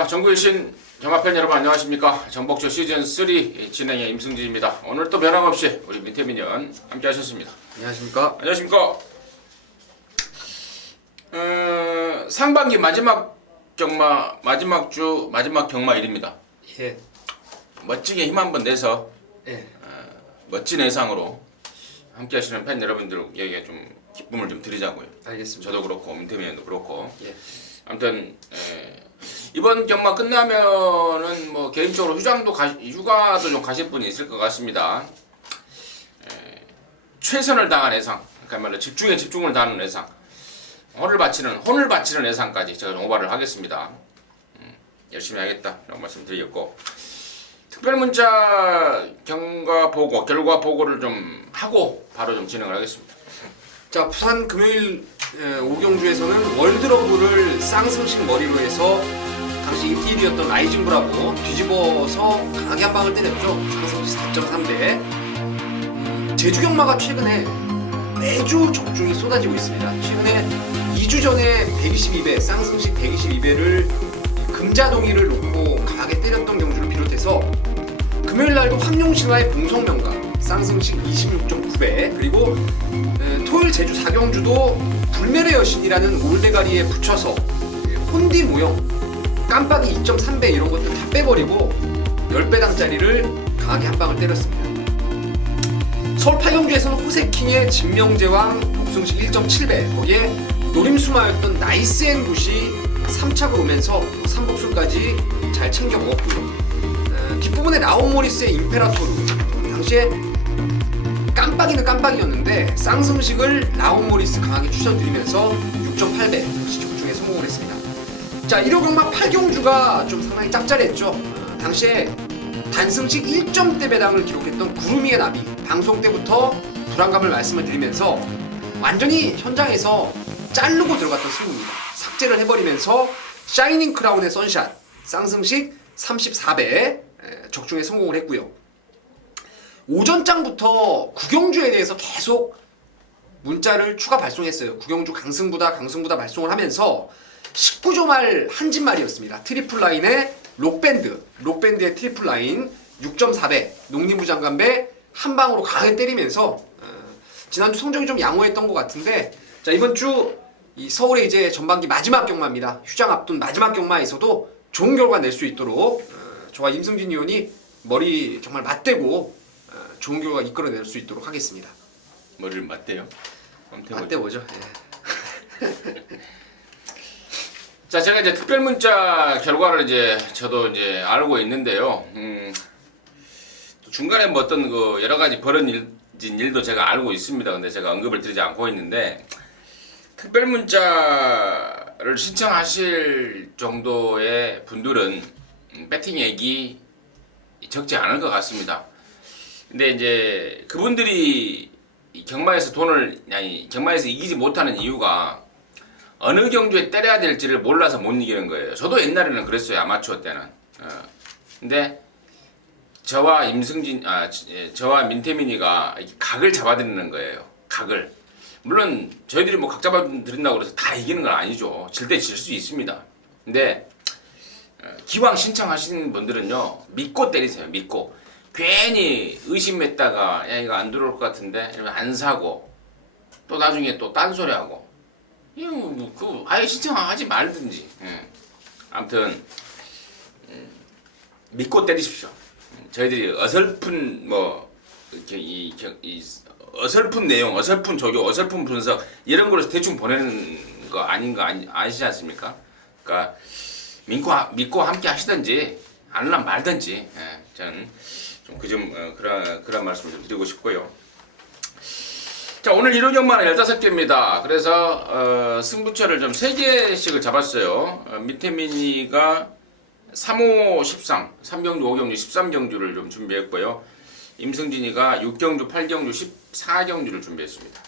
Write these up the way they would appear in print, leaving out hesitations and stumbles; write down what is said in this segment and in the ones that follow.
자, 정구일신 경마팬 여러분 안녕하십니까? 정복조 시즌3 진행의 임승진입니다. 오늘 또 변함없이 우리 민태민연 함께 하셨습니다. 안녕하십니까? 안녕하십니까? 상반기 마지막 경마, 마지막 주 마지막 경마일입니다. 예. 멋지게 힘 한번 내서 예. 멋진 예상으로 함께 하시는 팬 여러분들에게 좀 기쁨을 좀 드리자고요. 알겠습니다. 저도 그렇고 민태민연도 그렇고. 예. 아무튼 이번 경마 끝나면은 뭐 개인적으로 휴가도 좀 가실 분이 있을 것 같습니다. 최선을 다한 예상, 그러니까 말로 집중에 집중을 다하는 예상, 혼을 바치는 예상까지 제가 좀 오바를 하겠습니다. 열심히 하겠다라고 말씀드리겠고, 특별 문자 결과 보고를 좀 하고 바로 좀 진행을 하겠습니다. 자, 부산 금요일 오경주에서는 월드러브를 쌍승식 머리로 해서 당시 인티리였던 라이징 브라보 뒤집어서 강하게 한 방을 때렸죠. 쌍승식 4.3배. 제주 경마가 최근에 매주 적중이 쏟아지고 있습니다. 최근에 2주 전에 122배, 쌍승식 122배를 금자동이를 놓고 강하게 때렸던 경주를 비롯해서 금요일 날도 황룡신화의 봉성명가 쌍승식 26.9배, 그리고 토요일 제주 4경주도 불멸의 여신이라는 올대가리에 붙여서 혼디 모형 깜빡이 2.3배 이런 것들 다 빼버리고 10배당짜리를 강하게 한 방을 때렸습니다. 서울 8경주에서는 호세킹의 진명제왕 복승식 1.7배, 거기에 노림수마였던 나이스앤 굿이 3착을 오면서 3복술까지 잘 챙겨 먹었고요. 뒷부분에 라온모리스의 임페라토르, 당시에 깜빡이는 깜빡이였는데 쌍승식을 라온모리스 강하게 추천드리면서 6.8배 역시 적중에 성공을 했습니다. 자, 1호 경마 8경주가 좀 상당히 짭짤했죠. 당시에 단승식 1점대 배당을 기록했던 구름이의 나비, 방송 때부터 불안감을 말씀을 드리면서 완전히 현장에서 자르고 들어갔던 승부입니다. 삭제를 해버리면서 샤이닝 크라운의 선샷 쌍승식 34배 적중에 성공을 했고요. 오전장부터 구경주에 대해서 계속 문자를 추가 발송했어요. 구경주 강승부다 발송을 하면서 19조 말 한진말이었습니다. 트리플 라인의 록밴드의 트리플 라인 6.4배 농림부 장관배 한 방으로 강하게 때리면서 지난주 성적이 좀 양호했던 것 같은데, 자, 이번 주 이 서울의 이제 전반기 마지막 경마입니다. 휴장 앞둔 마지막 경마에서도 좋은 결과 낼 수 있도록 저와 임승진 의원이 머리 정말 맞대고 좋은 결과 이끌어낼 수 있도록 하겠습니다. 머리를 맞대요. 맞대보죠. 예. 자, 제가 이제 특별 문자 결과를 저도 알고 있는데요. 또 중간에 뭐 어떤 그 여러 가지 벌어진 일도 제가 알고 있습니다. 근데 제가 언급을 드리지 않고 있는데, 특별 문자를 신청하실 정도의 분들은 배팅액이 적지 않을 것 같습니다. 근데 이제 그분들이 경마에서 경마에서 이기지 못하는 이유가 어느 경주에 때려야 될지를 몰라서 못 이기는 거예요. 저도 옛날에는 그랬어요. 아마추어 때는. 근데 저와 저와 민태민이가 각을 잡아드리는 거예요. 각을. 물론 저희들이 뭐 각 잡아드린다고 그래서 다 이기는 건 아니죠. 질 때 질 수 있습니다. 근데 기왕 신청하시는 분들은요, 믿고 때리세요. 믿고. 괜히 의심했다가 야 이거 안 들어올 것 같은데 이러면 안 사고, 또 나중에 또 딴소리하고, 이거 뭐 아예 신청하지 말든지. 아무튼 믿고 때리십시오. 저희들이 어설픈 뭐 이렇게 어설픈 내용, 어설픈 조교, 어설픈 분석 이런 걸로 대충 보내는 거 아닌 거 아시지 않습니까? 그러니까 믿고 함께 하시든지 안 하면 말든지. 저는 좀 그런 말씀을 좀 드리고 싶고요. 자, 오늘 1호 경마는 15개입니다. 그래서 승부처를 좀 3개씩을 잡았어요. 민태민이가 3호 13, 3경주, 5경주, 13경주를 좀 준비했고요. 임승진이가 6경주, 8경주, 14경주를 준비했습니다.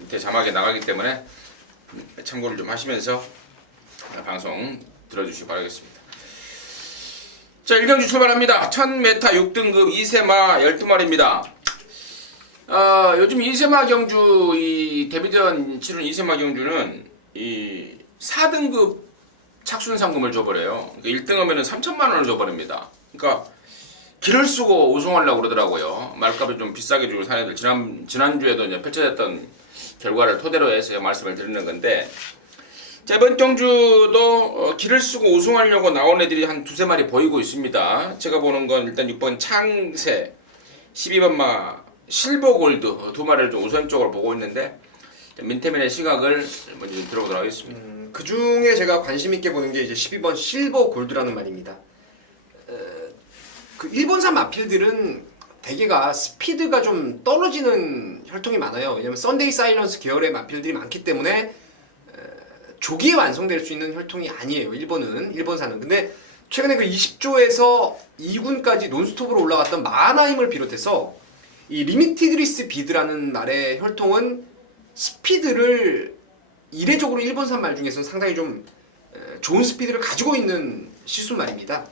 밑에 자막에 나가기 때문에 참고를 좀 하시면서 방송 들어주시기 바라겠습니다. 자, 1경주 출발합니다. 1000m 6등급 2세마 12마리입니다. 요즘 2세마 경주, 이 데뷔전 치른 2세마 경주는 이 4등급 착순 상금을 줘버려요. 그러니까 1등 하면은 3천만 원을 줘버립니다. 그러니까 기를 쓰고 우승하려고 그러더라고요. 말값이 좀 비싸게 주고 산 애들 지난주에도 이제 펼쳐졌던 결과를 토대로 해서 제가 말씀을 드리는 건데, 자, 이번 경주도 기를 쓰고 우승하려고 나온 애들이 한 두세 마리 보이고 있습니다. 제가 보는 건 일단 6번 창세, 12번마 실버 골드 두 마리를 좀 우선적으로 보고 있는데, 민태민의 시각을 먼저 좀 들어보도록 하겠습니다. 그 중에 제가 관심 있게 보는 게 이제 12번 실버 골드라는 말입니다. 그 일본산 마필들은 대개가 스피드가 좀 떨어지는 혈통이 많아요. 왜냐면 썬데이 사일런스 계열의 마필들이 많기 때문에 조기에 완성될 수 있는 혈통이 아니에요. 일본산은. 근데 최근에 그 20조에서 2군까지 논스톱으로 올라갔던 마하나임을 비롯해서 이 리미티드리스 비드라는 말의 혈통은 스피드를 이례적으로 일본산 말 중에서는 상당히 좀 좋은 스피드를 가지고 있는 시수 말입니다.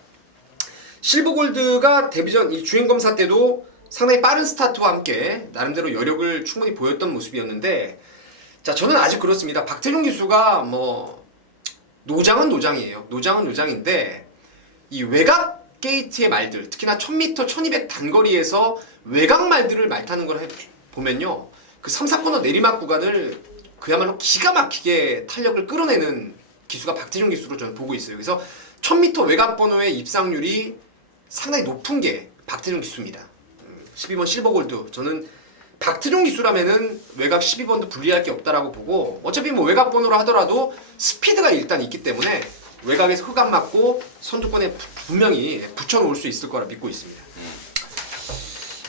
실버골드가 데뷔전 이 주행검사 때도 상당히 빠른 스타트와 함께 나름대로 여력을 충분히 보였던 모습이었는데, 자, 저는 아직 그렇습니다. 박태종 기수가 뭐 노장은 노장인데 이 외곽 게이트의 말들, 특히나 1000m, 1200 단거리에서 외곽 말들을 말 타는 걸 보면요, 그 3, 4코너 내리막 구간을 그야말로 기가 막히게 탄력을 끌어내는 기수가 박태종 기수로 저는 보고 있어요. 그래서 1000m 외곽 번호의 입상률이 상당히 높은 게 박태종 기수입니다. 12번 실버골드, 저는 박태종 기수라면은 외곽 12번도 불리할 게 없다라고 보고, 어차피 뭐 외곽 번호로 하더라도 스피드가 일단 있기 때문에 외곽에서 흑안 맞고 선두권에 분명히 붙여놓을 수 있을 거라 믿고 있습니다.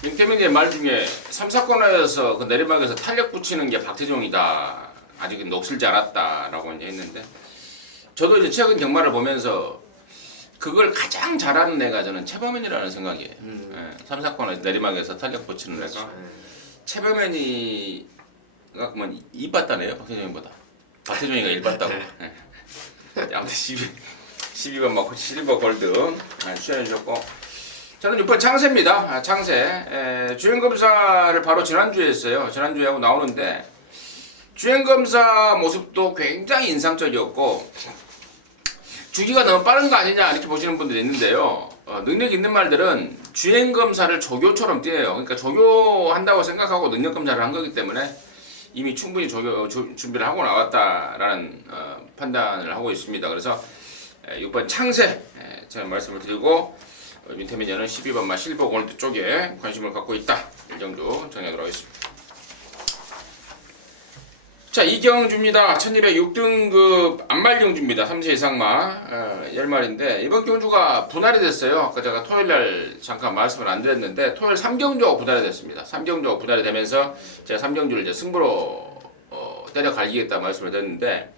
민태민의 말 중에 3, 4코너에서 그 내리막에서 탄력 붙이는 게 박태종이다, 아직 녹슬지 않았다라고 이제 했는데, 저도 이제 최근 경마를 보면서 그걸 가장 잘하는 애가 저는 최범현이라는 생각이에요. 3, 4코너 내리막에서 탄력 붙이는 애가. 그렇죠. 최범현이가 그만 이봤다네요, 박태종보다. 박태종이가 1봤다고. 아무튼 12번 막 실버 골드 추천해 주셨고, 저는 6번 창세입니다. 창세. 주행검사를 바로 지난주에 했어요. 지난주에 하고 나오는데, 주행검사 모습도 굉장히 인상적이었고, 주기가 너무 빠른 거 아니냐 이렇게 보시는 분들이 있는데요. 능력 있는 말들은 주행검사를 조교처럼 뛰어요. 그러니까 조교한다고 생각하고 능력검사를 한 거기 때문에 이미 충분히 준비를 하고 나왔다라는 판단을 하고 있습니다. 그래서 6번 창세 제가 말씀을 드리고, 민태민이는 12번마 실버 골드 쪽에 관심을 갖고 있다, 일정도 정리하도록 하겠습니다. 자, 이경주입니다. 1206등급 안말경주입니다. 3세 이상마 10마리인데 이번 경주가 분할이 됐어요. 아까 제가 토요일날 잠깐 말씀을 안 드렸는데, 토요일 3경주하고 분할이 됐습니다. 3경주하고 분할이 되면서 제가 3경주를 이제 승부로 때려갈기겠다 말씀을 드렸는데,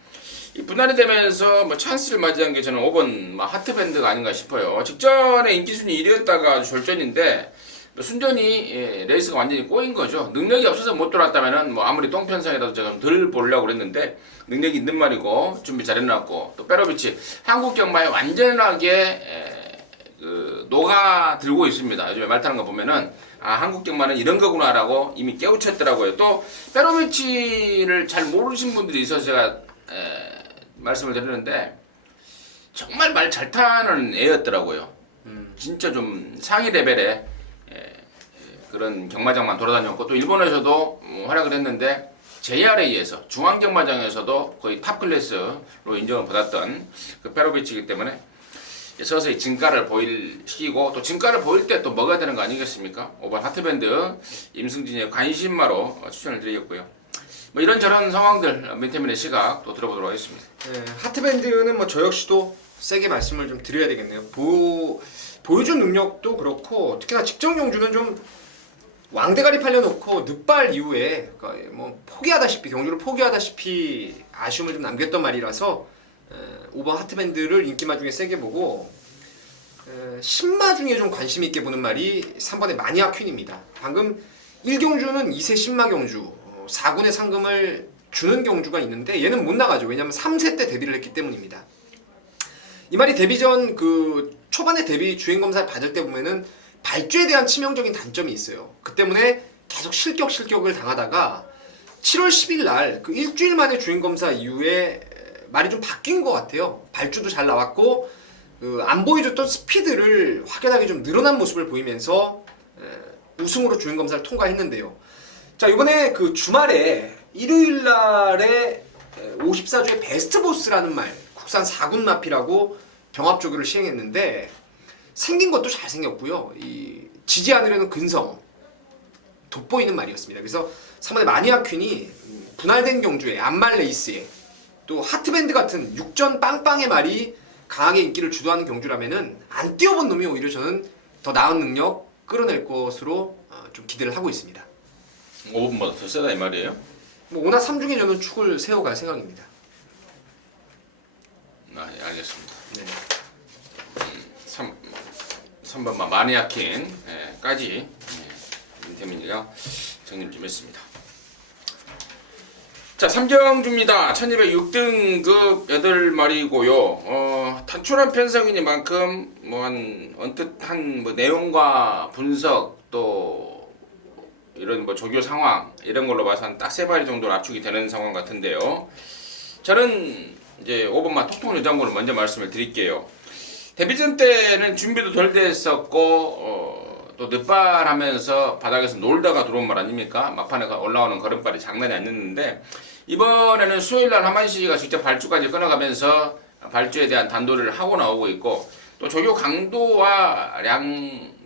이 분할이 되면서 뭐 찬스를 맞이한 게 저는 5번 하트밴드가 아닌가 싶어요. 직전에 인기순위 1위였다가 아주 졸전인데, 순전히 레이스가 완전히 꼬인 거죠. 능력이 없어서 못 돌았다면은 뭐 아무리 똥편상이라도 제가 덜 보려고 그랬는데, 능력이 있는 말이고 준비 잘해놨고, 또 페로비치 한국 경마에 완전하게 녹아 들고 있습니다. 요즘에 말 타는 거 보면은 한국 경마는 이런 거구나라고 이미 깨우쳤더라고요. 또 페로비치를 잘 모르신 분들이 있어서 제가 말씀을 드리는데, 정말 말 잘 타는 애였더라고요. 진짜 좀 상위 레벨의 그런 경마장만 돌아다녔고, 또 일본에서도 활약을 했는데, JRA에서 중앙경마장에서도 거의 탑 클래스로 인정을 받았던 그 페로비치이기 때문에 서서히 진가를 보이시키고, 또 진가를 보일 때 또 먹어야 되는 거 아니겠습니까? 5번 하트밴드 임승진의 관심마로 추천을 드리겠고요. 뭐 이런저런 상황들 민태민의 시각 또 들어보도록 하겠습니다. 하트밴드는 뭐 저 역시도 세게 말씀을 좀 드려야 되겠네요. 보여준 능력도 그렇고, 특히나 직전 경주는 좀 왕대가리 팔려놓고 늑발 이후에 그러니까 뭐 경주를 포기하다시피 아쉬움을 좀 남겼던 말이라서 5번 하트밴드를 인기마 중에 세게 보고, 신마 중에 좀 관심 있게 보는 말이 3번의 마니아 퀸입니다. 방금 1경주는 2세 신마 경주, 4군의 상금을 주는 경주가 있는데 얘는 못 나가죠. 왜냐면 3세 때 데뷔를 했기 때문입니다. 이 말이 데뷔 전 그 초반에 데뷔 주행검사를 받을 때 보면은 발주에 대한 치명적인 단점이 있어요. 그 때문에 계속 실격을 당하다가 7월 10일 날 그 일주일 만에 주행검사 이후에 말이 좀 바뀐 것 같아요. 발주도 잘 나왔고 안 보여줬던 스피드를 확연하게 좀 늘어난 모습을 보이면서 우승으로 주행검사를 통과했는데요. 자, 이번에 그 주말에 일요일 날에 54주의 베스트 보스라는 말, 국산 4군 마피라고 병합 조교를 시행했는데 생긴 것도 잘생겼고요. 이 지지 않으려는 근성 돋보이는 말이었습니다. 그래서 3번의 마니아 퀸이 분할된 경주에 암말 레이스에 또 하트밴드 같은 육전 빵빵의 말이 강하게 인기를 주도하는 경주라면은 안 뛰어본 놈이 오히려 저는 더 나은 능력 끌어낼 것으로 좀 기대를 하고 있습니다. 5번보다 더 세다 이 말이에요? 뭐 5나 3중에 저는 축을 세워갈 생각입니다. 아, 예, 알겠습니다. 네. 3번만 마니아킹까지 민태민이가 정리 좀 했습니다. 자, 삼경주입니다. 1206등급 8마리고요. 단촐한 편성이니만큼 언뜻한 내용과 분석 또 이런 조교 상황 이런 걸로 봐서 한 딱 3마리 정도로 압축이 되는 상황 같은데요. 저는 이제 5번만 톡톡 여장군을 먼저 말씀을 드릴게요. 데뷔전 때는 준비도 덜 됐었고 또 늦발하면서 바닥에서 놀다가 들어온 말 아닙니까? 막판에 올라오는 걸음발이 장난이 아니었는데 이번에는 수요일날 하만시가 직접 발주까지 끊어가면서 발주에 대한 단도리를 하고 나오고 있고 또 조교 강도와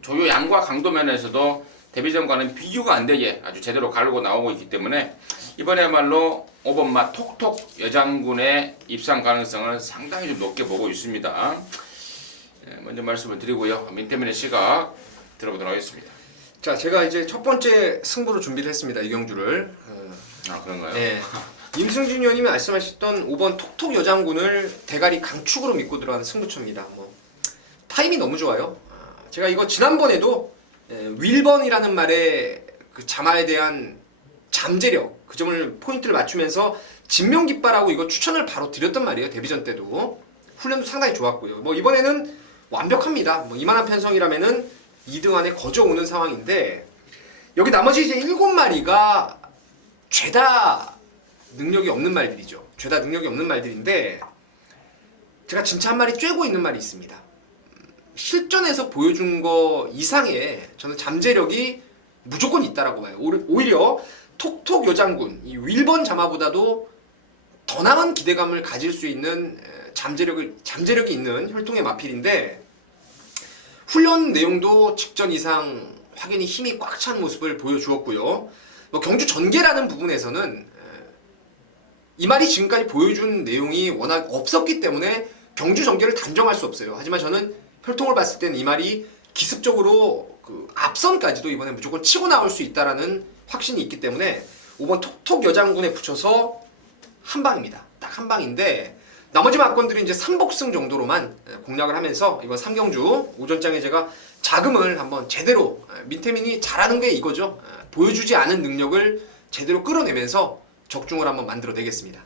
조교 양과 강도 면에서도 데뷔전과는 비교가 안 되게 아주 제대로 가르고 나오고 있기 때문에 이번에야말로 5번마 톡톡 여장군의 입상 가능성을 상당히 좀 높게 보고 있습니다. 먼저 말씀을 드리고요. 민태민의 시각 들어보도록 하겠습니다. 자, 제가 이제 첫 번째 승부로 준비를 했습니다. 이 경주를. 아, 그런가요? 네. 임승진 의원님이 말씀하셨던 5번 톡톡 여장군을 대가리 강축으로 믿고 들어가는 승부처입니다. 타임이 너무 좋아요. 제가 이거 지난번에도 윌번이라는 말의 그 자마에 대한 잠재력, 그 점을 포인트를 맞추면서 진명깃발하고 이거 추천을 바로 드렸단 말이에요. 데뷔전 때도. 훈련도 상당히 좋았고요. 이번에는 완벽합니다. 이만한 편성이라면은 2등 안에 거저 오는 상황인데 여기 나머지 이제 7마리가 죄다 능력이 없는 말들이죠. 죄다 능력이 없는 말들인데 제가 진짜 한 마리 쬐고 있는 말이 있습니다. 실전에서 보여준 거 이상의 저는 잠재력이 무조건 있다라고 봐요. 오히려 톡톡 여장군, 이 윌번 자마보다도 더 나은 기대감을 가질 수 있는 잠재력이 있는 혈통의 마필인데 훈련 내용도 직전 이상 확연히 힘이 꽉 찬 모습을 보여주었고요. 경주 전개라는 부분에서는 이 말이 지금까지 보여준 내용이 워낙 없었기 때문에 경주 전개를 단정할 수 없어요. 하지만 저는 혈통을 봤을 때는 이 말이 기습적으로 그 앞선까지도 이번에 무조건 치고 나올 수 있다라는 확신이 있기 때문에 5번 톡톡 여장군에 붙여서 한 방입니다. 딱 한 방인데 나머지 막건들이 이제 3복승 정도로만 공략을 하면서 이번 3경주 오전장에 제가 자금을 한번 제대로 민태민이 잘하는 게 이거죠. 보여주지 않은 능력을 제대로 끌어내면서 적중을 한번 만들어내겠습니다.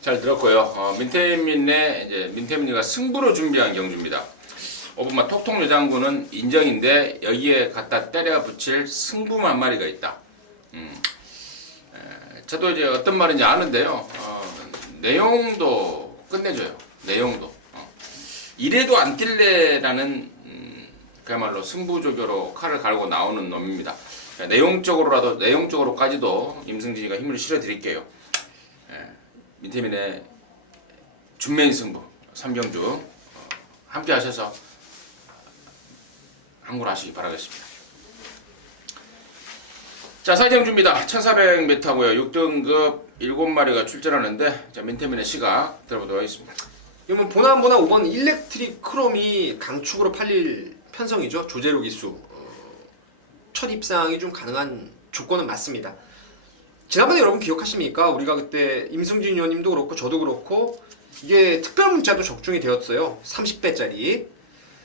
잘 들었고요. 민태민이가 승부로 준비한 경주입니다. 5번마 톡톡 여장군은 인정인데 여기에 갖다 때려 붙일 승부 한 마리가 있다. 저도 이제 어떤 말인지 아는데요. 내용도 끝내줘요. 내용도. 이래도 안 뛸래라는 그야말로 승부조교로 칼을 갈고 나오는 놈입니다. 내용적으로까지도 임승진이가 힘을 실어드릴게요. 민태민의 준메인 승부 3경주 함께 하셔서 항굴하시기 바라겠습니다. 자, 4경주입니다. 1400m고요. 6등급 7마리가 출전하는데 자, 민태민의 시각 들어보도록 하겠습니다. 이건 보나 5번 일렉트릭 크롬이 강축으로 팔릴 편성이죠. 조제로 기수. 첫 입상이 좀 가능한 조건은 맞습니다. 지난번에 여러분 기억하십니까? 우리가 그때 임승진 의원님도 그렇고 저도 그렇고 이게 특별 문자도 적중이 되었어요. 30배짜리.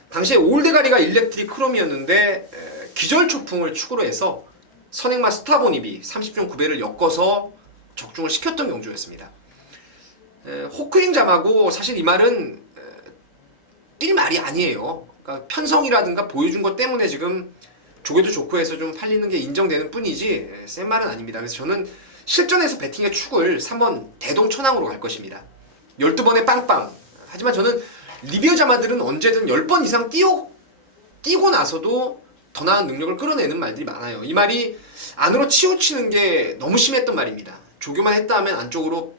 당시에 올대가리가 일렉트릭 크롬이었는데 기절 초풍을 축으로 해서 선행마 스타보니비 30중 9배를 엮어서 적중을 시켰던 경주였습니다. 호크행 잠하고 사실 이 말은 뛸 말이 아니에요. 그러니까 편성이라든가 보여준 것 때문에 지금 조개도 좋고 해서 좀 팔리는 게 인정되는 뿐이지 센 말은 아닙니다. 그래서 저는 실전에서 배팅의 축을 3번 대동천왕으로 갈 것입니다. 12번에 빵빵. 하지만 저는 리비어 자마들은 언제든 10번 이상 뛰고 나서도 더 나은 능력을 끌어내는 말들이 많아요. 이 말이 안으로 치우치는 게 너무 심했던 말입니다. 조교만 했다 하면 안쪽으로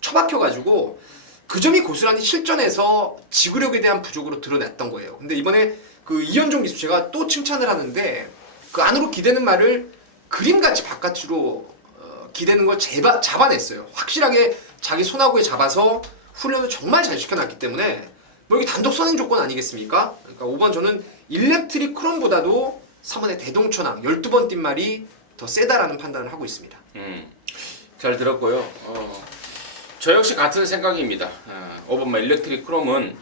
처박혀가지고 그 점이 고스란히 실전에서 지구력에 대한 부족으로 드러났던 거예요. 근데 이번에 그 이현종 기수 제가 또 칭찬을 하는데 그 안으로 기대는 말을 그림같이 바깥으로 기대는 걸 잡아냈어요. 확실하게 자기 손아구에 잡아서 훈련을 정말 잘 시켜놨기 때문에 뭐 여기 단독 선행 조건 아니겠습니까? 그러니까 5번 저는 일렉트릭 크롬보다도 3번의 대동천왕 12번 뛴 말이 더 세다라는 판단을 하고 있습니다. 잘 들었고요. 저 역시 같은 생각입니다. 5번만 일렉트릭 크롬은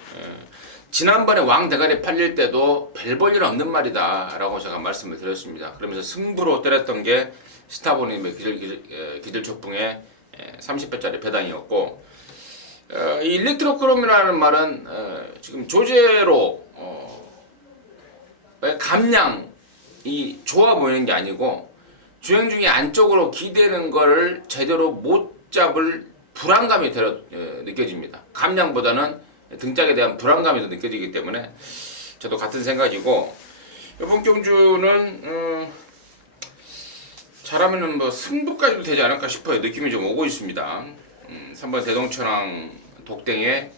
지난번에 왕 대가리 팔릴 때도 별 볼 일 없는 말이다 라고 제가 말씀을 드렸습니다. 그러면서 승부로 때렸던 게 스타보님의 기절촉풍의 30배짜리 배당이었고 이 일렉트릭 크롬이라는 말은 지금 조제로 감량이 좋아 보이는 게 아니고 주행 중에 안쪽으로 기대는 거를 제대로 못 잡을 불안감이 느껴집니다. 감량보다는 등짝에 대한 불안감이 더 느껴지기 때문에 저도 같은 생각이고 이번 경주는 잘하면은 뭐 승부까지도 되지 않을까 싶어요. 느낌이 좀 오고 있습니다. 3번 대동천왕 독댕에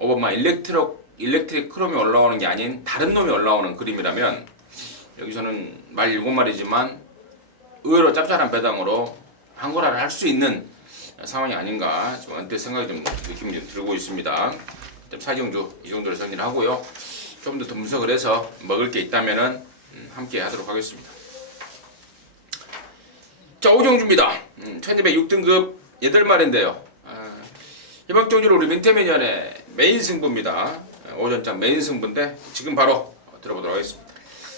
5번만 일렉트릭 크롬이 올라오는 게 아닌 다른 놈이 올라오는 그림이라면 여기서는 말 7마리지만 의외로 짭짤한 배당으로 항고라를 할 수 있는 상황이 아닌가 좀 언뜻 생각이 좀 느낌이 좀 들고 있습니다. 사경주 이 정도로 정리를 하고요. 좀 더 분석을 해서 먹을 게 있다면은 함께 하도록 하겠습니다. 자, 오경주입니다. 1206등급 8마리인데요. 이번 경주는 우리 민태민연의 메인 승부입니다. 오전장 메인 승부인데 지금 바로 들어보도록 하겠습니다.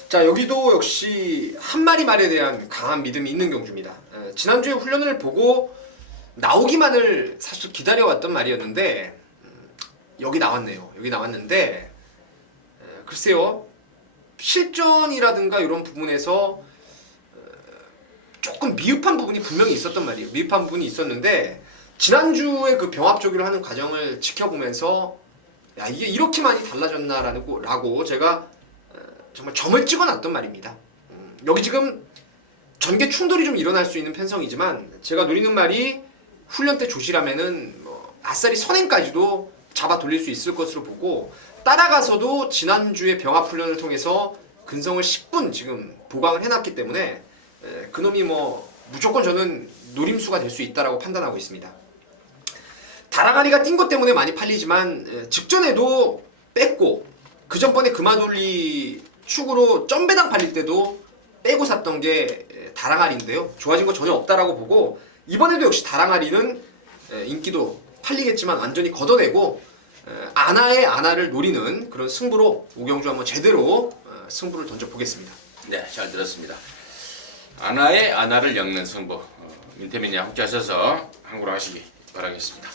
자, 여기도 역시 한 마리 말에 대한 강한 믿음이 있는 경주입니다. 지난주에 훈련을 보고 나오기만을 사실 기다려왔던 말이었는데 여기 나왔네요. 여기 나왔는데 글쎄요. 실전이라든가 이런 부분에서 조금 미흡한 부분이 분명히 있었단 말이에요. 미흡한 부분이 있었는데 지난주에 그 병합 조기를 하는 과정을 지켜보면서 야, 이게 이렇게 많이 달라졌나라고 제가 정말 점을 찍어놨던 말입니다. 여기 지금 전개 충돌이 좀 일어날 수 있는 편성이지만 제가 노리는 말이 훈련 때 조시라면은 뭐 아싸리 선행까지도 잡아 돌릴 수 있을 것으로 보고 따라가서도 지난주에 병합 훈련을 통해서 근성을 10분 지금 보강을 해놨기 때문에 그놈이 뭐 무조건 저는 노림수가 될 수 있다라고 판단하고 있습니다. 다랑아리가 뛴 것 때문에 많이 팔리지만 직전에도 뺐고 그 전번에 금화돌리 축으로 점배당 팔릴 때도 빼고 샀던 게 다랑아리인데요. 좋아진 거 전혀 없다라고 보고 이번에도 역시 다랑아리는 인기도 팔리겠지만 완전히 걷어내고 아나의 아나를 노리는 그런 승부로 오경주 한번 제대로 승부를 던져보겠습니다. 네, 잘 들었습니다. 아나의 아나를 엮는 승부 민태민이 함께 하셔서 항구를 하시기 바라겠습니다.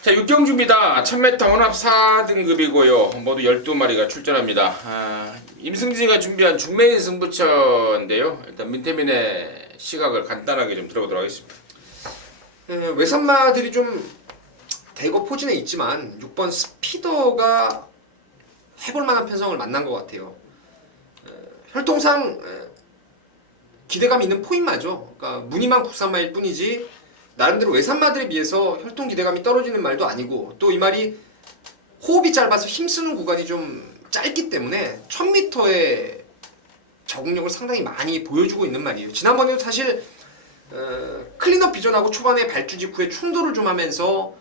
자, 육경주입니다. 1000m 혼합 4등급이고요. 모두 12마리가 출전합니다. 임승진이가 준비한 중메인 승부처인데요. 일단 민태민의 시각을 간단하게 좀 들어보도록 하겠습니다. 외산마들이 좀 대거 포진해 있지만 6번 스피더가 해볼만한 편성을 만난 것 같아요. 혈통상 기대감이 있는 포인마죠. 그러니까 무늬만 국산마일 뿐이지 나름대로 외산마들에 비해서 혈통 기대감이 떨어지는 말도 아니고 또 이 말이 호흡이 짧아서 힘쓰는 구간이 좀 짧기 때문에 1000m의 적응력을 상당히 많이 보여주고 있는 말이에요. 지난번에도 사실 클린업 비전하고 초반에 발주 직후에 충돌을 좀 하면서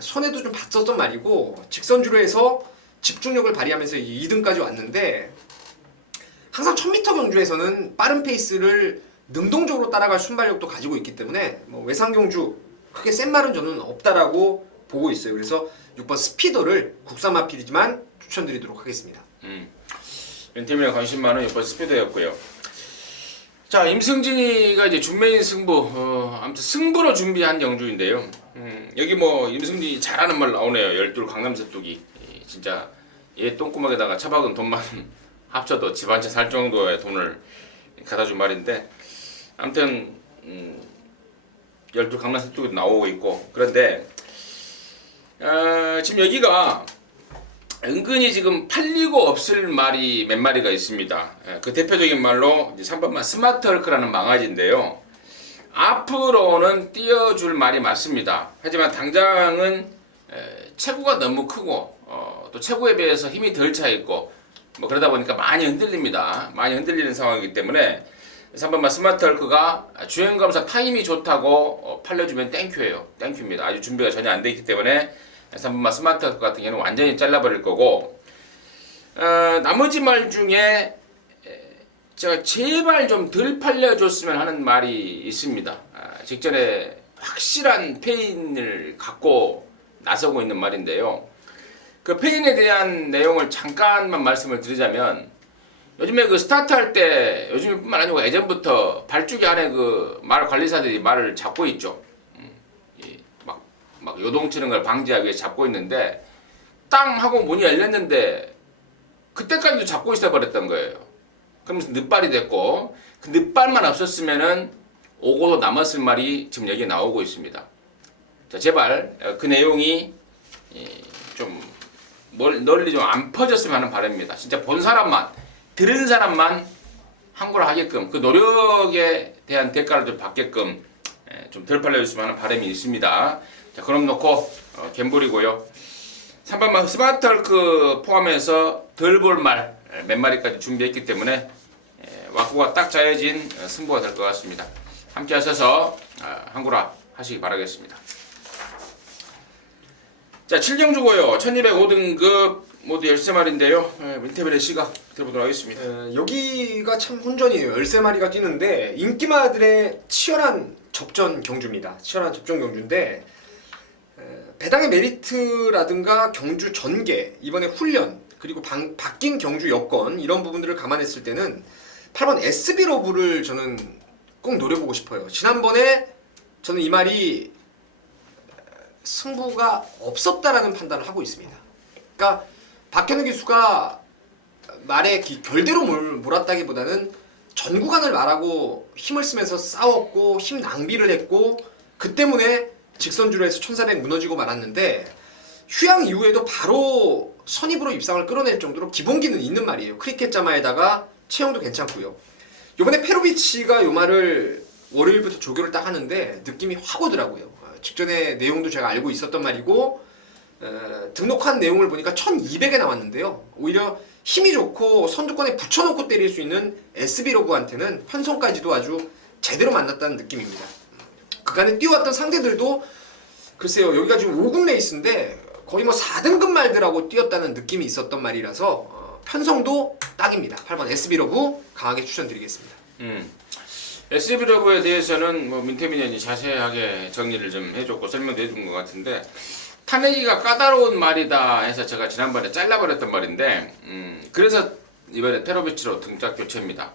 손해도 좀 봤었던 말이고 직선주로 해서 집중력을 발휘하면서 2등까지 왔는데 항상 1000m 경주에서는 빠른 페이스를 능동적으로 따라갈 순발력도 가지고 있기 때문에 뭐 외상 경주 크게 센 말은 저는 없다라고 보고 있어요. 그래서 6번 스피더를 국산마 필이지만 추천드리도록 하겠습니다. 민태민의 관심 많은 6번 스피더였고요. 자, 임승진이가 이제 준메인 승부, 아무튼 승부로 준비한 경주인데요. 여기 뭐 임승진이 잘하는 말 나오네요. 12 강남새뚜기. 진짜 얘 똥구멍에다가 처박은 돈만 합쳐도 집 한 채 살 정도의 돈을 갖다 준 말인데 아무튼 12 강남새뚜기도 나오고 있고 그런데 지금 여기가 은근히 지금 팔리고 없을 말이 몇 마리가 있습니다. 그 대표적인 말로 이제 3번만 스마트 헐크라는 망아지인데요. 앞으로는 띄워줄 말이 맞습니다. 하지만 당장은 체구가 너무 크고 또 체구에 비해서 힘이 덜 차 있고 뭐 그러다 보니까 많이 흔들립니다. 많이 흔들리는 상황이기 때문에 3번만 스마트 헐크가 주행검사 타임이 좋다고 팔려주면 땡큐예요. 땡큐입니다. 아직 준비가 전혀 안 돼 있기 때문에 3번만 스마트 헐크 같은 경우는 완전히 잘라버릴 거고, 나머지 말 중에 제가 제발 좀 덜 팔려줬으면 하는 말이 있습니다. 직전에 확실한 페인을 갖고 나서고 있는 말인데요. 그 페인에 대한 내용을 잠깐만 말씀을 드리자면, 요즘에 그 스타트 할 때, 요즘뿐만 아니고 예전부터 발주기 안에 그 말 관리사들이 말을 잡고 있죠. 막 요동치는 걸 방지하기 위해 잡고 있는데, 땅 하고 문이 열렸는데 그때까지도 잡고 있어 버렸던 거예요. 그러면서 늑발이 됐고, 그 늑발만 없었으면은 오고도 남았을 말이 지금 여기에 나오고 있습니다. 자, 제발 그 내용이 좀 널리 좀 안 퍼졌으면 하는 바람입니다. 진짜 본 사람만, 들은 사람만 항고를 하게끔, 그 노력에 대한 대가를 좀 받게끔 좀 덜 팔려줬으면 하는 바람이 있습니다. 자, 그럼 놓고 갬블이고요. 3번만 스마트 헐크 포함해서 덜 볼 말 몇 마리까지 준비했기 때문에 와꾸가 딱 짜여진 승부가 될 것 같습니다. 함께 하셔서 항구라 하시기 바라겠습니다. 자, 7경주고요. 1205등급 모두 13마리인데요. 민태별의 시각 들어보도록 하겠습니다. 여기가 참 혼전이에요. 13마리가 뛰는데 인기마들의 치열한 접전 경주입니다. 치열한 접전 경주인데 배당의 메리트라든가 경주 전개, 이번에 훈련, 그리고 바뀐 경주 여건, 이런 부분들을 감안했을 때는 8번 SB러브를 저는 꼭 노려보고 싶어요. 지난번에 저는 이 말이 승부가 없었다라는 판단을 하고 있습니다. 그러니까 박현우 기수가 말에 결대로 몰았다기보다는 전 구간을 말하고 힘을 쓰면서 싸웠고 힘 낭비를 했고, 그 때문에 직선주로 해서 1400 무너지고 말았는데, 휴양 이후에도 바로 선입으로 입상을 끌어낼 정도로 기본기는 있는 말이에요. 크리켓 자마에다가 체형도 괜찮고요. 이번에 페로비치가 이 말을 월요일부터 조교를 딱 하는데 느낌이 확 오더라고요. 직전에 내용도 제가 알고 있었던 말이고, 등록한 내용을 보니까 1200에 나왔는데요. 오히려 힘이 좋고 선두권에 붙여놓고 때릴 수 있는 SB러브한테는 편성까지도 아주 제대로 만났다는 느낌입니다. 그간에 뛰어왔던 상대들도 글쎄요, 여기가 지금 5군 레이스인데 거의 뭐 4등급 말들하고 뛰었다는 느낌이 있었던 말이라서 편성도 딱입니다. 8번 SB러브 강하게 추천드리겠습니다. SB러브에 대해서는 뭐 민태민현이 자세하게 정리를 좀 해줬고 설명도 해준 것 같은데, 타내기가 까다로운 말이다 해서 제가 지난번에 잘라버렸던 말인데, 그래서 이번에 페로비치로 등짝 교체입니다.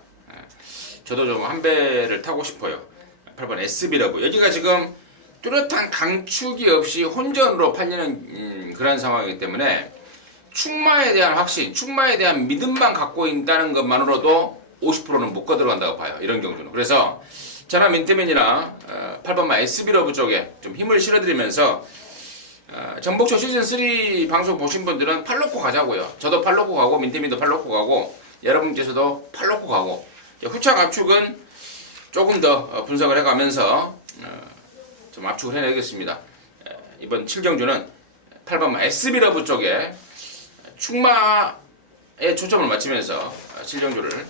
저도 좀 한 배를 타고 싶어요. 8번 SB러브. 여기가 지금 뚜렷한 강축이 없이 혼전으로 팔리는 그런 상황이기 때문에 충마에 대한 확신, 충마에 대한 믿음만 갖고 있다는 것만으로도 50%는 못 들어간다고 봐요. 이런 경우는. 그래서 저나 민태민이나 8번만 SB러브 쪽에 좀 힘을 실어드리면서 전복초 시즌3 방송 보신 분들은 팔 놓고 가자고요. 저도 팔 놓고 가고 민태민도 팔 놓고 가고 여러분께서도 팔 놓고 가고, 후착 압축은 조금 더 분석을 해가면서 좀 압축을 해내겠습니다. 이번 7경주는 8번만 SB러브 쪽에 충마에 초점을 맞추면서 7경주를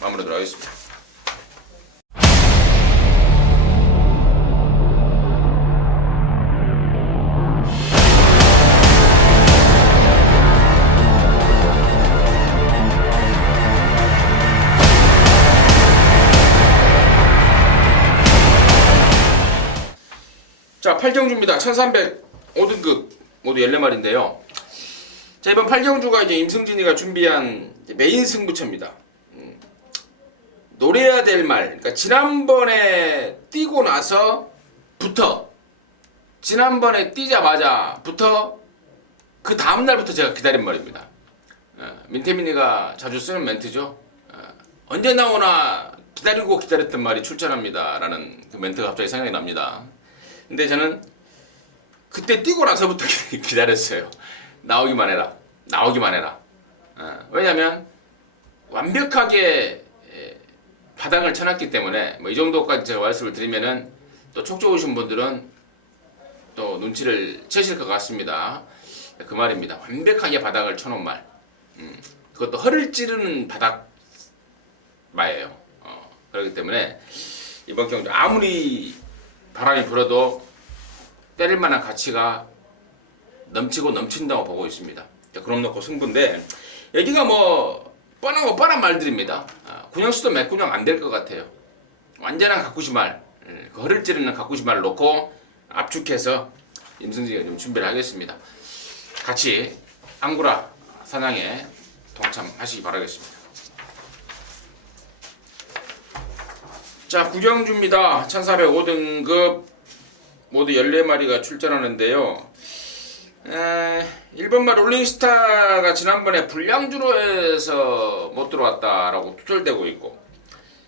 마무리하도록 하겠습니다. 자, 8경주입니다. 1305등급 모두 14마리인데요. 자, 이번 8경주가 이제 임승진이가 준비한 메인 승부처입니다. 노려야 될 말, 그러니까 지난번에 뛰고 나서부터, 지난번에 뛰자마자부터 그 다음날부터 제가 기다린 말입니다. 민태민이가 자주 쓰는 멘트죠. 언제 나오나 기다리고 기다렸던 말이 출전합니다 라는 그 멘트가 갑자기 생각이 납니다. 근데 저는 그때 뛰고 나서부터 기다렸어요. 나오기만 해라. 나오기만 해라. 왜냐면 완벽하게 바닥을 쳐놨기 때문에 뭐 이 정도까지 제가 말씀을 드리면은 또 촉 좋으신 분들은 또 눈치를 채실 것 같습니다. 그 말입니다. 완벽하게 바닥을 쳐놓은 말. 그것도 허를 찌르는 바닥 말이에요. 그렇기 때문에 이번 경주 아무리 바람이 불어도 때릴 만한 가치가 넘치고 넘친다고 보고 있습니다. 그럼 놓고 승부인데 여기가 뭐 뻔하고 뻔한 말들입니다. 군영수도 몇 군영 안 될 것 같아요. 완전한 가꾸시말, 그 허를 찌르는 가꾸시말을 놓고 압축해서 임승진이가 좀 준비를 하겠습니다. 같이 앙구라 사냥에 동참하시기 바라겠습니다. 자, 구경주입니다. 1405등급 모두 14마리가 출전하는데요. 1번마 롤링스타가 지난번에 불량주로 해서 못 들어왔다라고 투덜대고 있고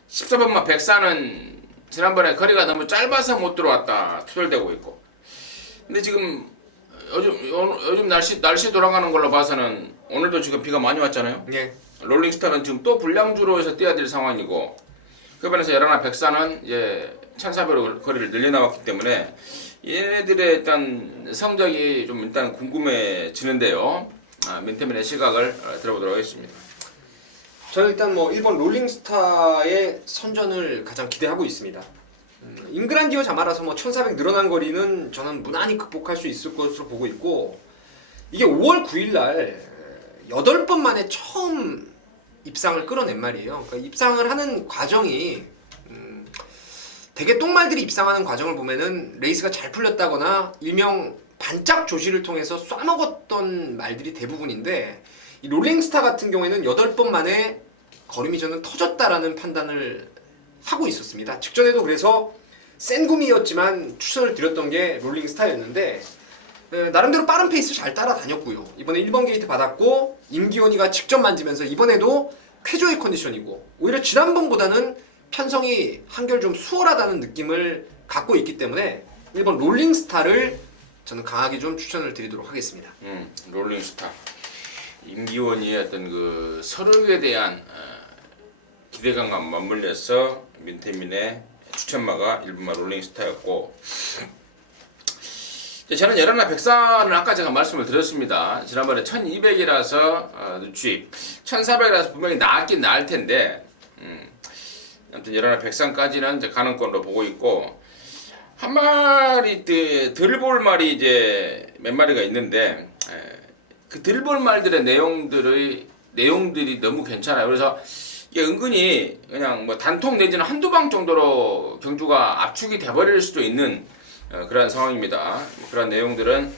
14번마 백사는 지난번에 거리가 너무 짧아서 못 들어왔다 투덜대고 있고 근데 지금 요즘 날씨 돌아가는 걸로 봐서는 오늘도 지금 비가 많이 왔잖아요. 예. 롤링스타는 지금 또 불량주로 해서 뛰어야 될 상황이고 그 반에서 열하나 백사는 이제 1400으로 거리를 늘려나왔기 때문에 얘네들의 일단 성적이 좀 일단 궁금해지는데요. 민태민의 시각을 들어보도록 하겠습니다. 저는 일단 뭐 1번 롤링스타의 선전을 가장 기대하고 있습니다. 잉그란디오 자마라서 뭐 1400 늘어난 거리는 저는 무난히 극복할 수 있을 것으로 보고 있고 이게 5월 9일 날 8번 만에 처음 입상을 끌어낸 말이에요. 그러니까 입상을 하는 과정이 되게 똥말들이 입상하는 과정을 보면은 레이스가 잘 풀렸다거나 일명 반짝 조시를 통해서 쏴먹었던 말들이 대부분인데 이 롤링스타 같은 경우에는 8번 만에 걸음이 저는 터졌다라는 판단을 하고 있었습니다. 직전에도 그래서 센 구미였지만 추천을 드렸던 게 롤링스타였는데 나름대로 빠른 페이스 잘 따라다녔고요. 이번에 1번 게이트 받았고 임기원이가 직접 만지면서 이번에도 쾌조의 컨디션이고 오히려 지난번보다는 편성이 한결 좀 수월하다는 느낌을 갖고 있기 때문에 1번 롤링스타를 저는 강하게 좀 추천을 드리도록 하겠습니다. 롤링스타 임기원이 어떤 그 서력에 대한 기대감과 맞물려서 민태민의 추천마가 1번마 롤링스타였고 저는 11나 백산을 아까 제가 말씀을 드렸습니다. 지난번에 1200이라서 주입 1400이라서 분명히 나았긴 나을 텐데 아무튼 11나 백산까지는 이제 가능권으로 보고 있고 한 마리 들볼 말이 이제 몇 마리가 있는데 그 들볼 말들의 내용들이 너무 괜찮아요. 그래서 이게 은근히 그냥 뭐 단통 내지는 한두 방 정도로 경주가 압축이 돼버릴 수도 있는 그런 상황입니다. 그런 내용들은